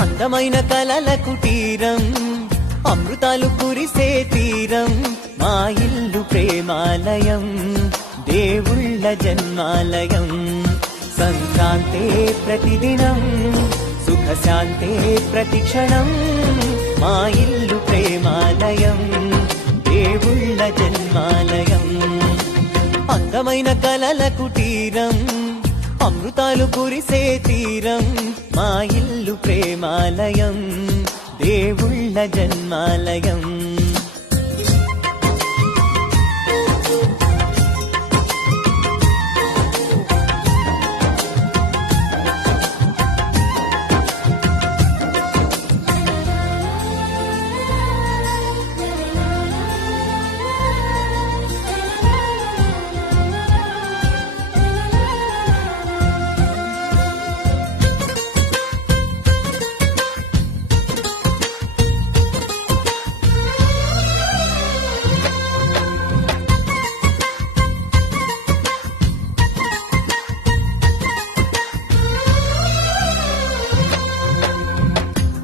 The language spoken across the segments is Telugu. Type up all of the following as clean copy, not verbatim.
అందమైన కలల కుటీరం, అమృతాలు కురిసే తీరం, మా ఇల్లు ప్రేమాలయం, దేవుళ్ళ జన్మాలయం. సంక్రాంతే ప్రతిదినం, సుఖశాంతే ప్రతిక్షణం, మా ఇల్లు ప్రేమాలయం, దేవుళ్ళ జన్మాలయం. అందమైన కలల కుటీరం, అమృతాలు కురిసే తీరం, మా ఇల్లు ప్రేమాలయం, దేవుళ్ళ జన్మాలయం.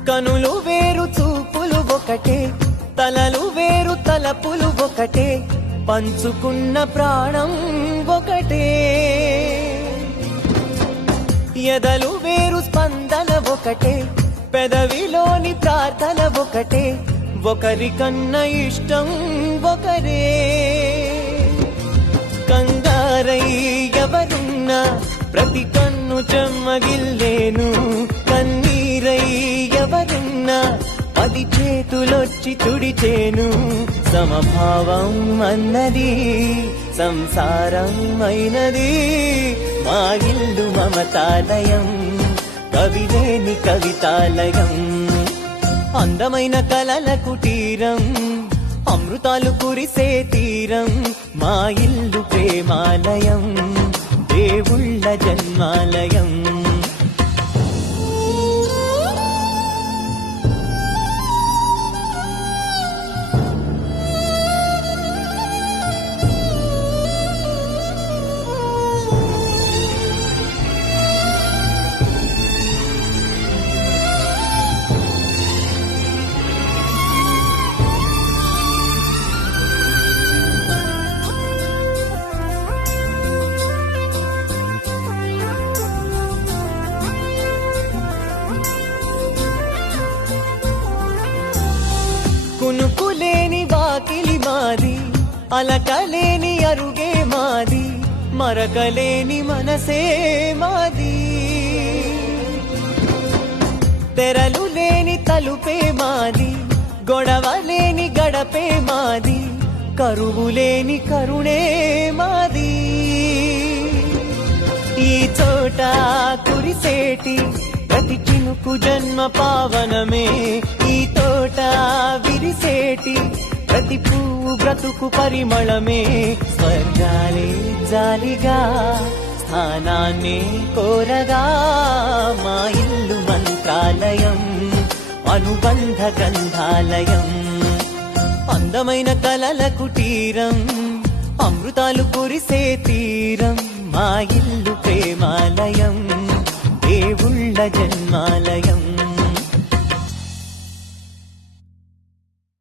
కనులు వేరు చూపులు ఒకటే, తలలు వేరు తలపులు ఒకటే, పంచుకున్న ప్రాణం ఒకటే. ఎదలు వేరు స్పందన ఒకటే, పెదవిలోని ప్రార్థన ఒకటే, ఒకరికన్నా ఇష్టం ఒకరే. కంగారై ఎవరున్నా ప్రతి కన్ను చెమ్మగిల్లేను, కన్నీరై ఎవరున్నా 10 చేతులొచ్చి తుడిచేను. సమభావం అన్నది సంసారం అయినది, మా ఇల్లు మమతాలయం, కవిలేని కవితాలయం. అందమైన కలల కుటీరం, అమృతాలు కురిసే తీరం, మా ఇల్లు ప్రేమాలయం, దేవుళ్ళ జన్మాలయం. కునుకులేని వాకిలి మాది, అలకలేని అరుగే మాది, మరకలేని మనసే మాది. తెరలు లేని తలుపే మాది, గొడవలేని గడపే మాది, కరువులేని కరుణే మాది. ఈ చోట కురిసేటి ప్రతి చినుకు జన్మ పావనమే, ఈ తోట విరిసేటి ప్రతి పువ్వు బ్రతుకు పరిమళమే. స్వర్గాలే జాలిగా స్థానాన్ని కోరగా, మా ఇల్లు మంత్రాలయం, అనుబంధ గంధాలయం. అందమైన కలల కుటీరం, అమృతాలు కురిసే తీరం, మా ఇల్లు ప్రేమాలయం, దేవుళ్ళ జన్మాలయం.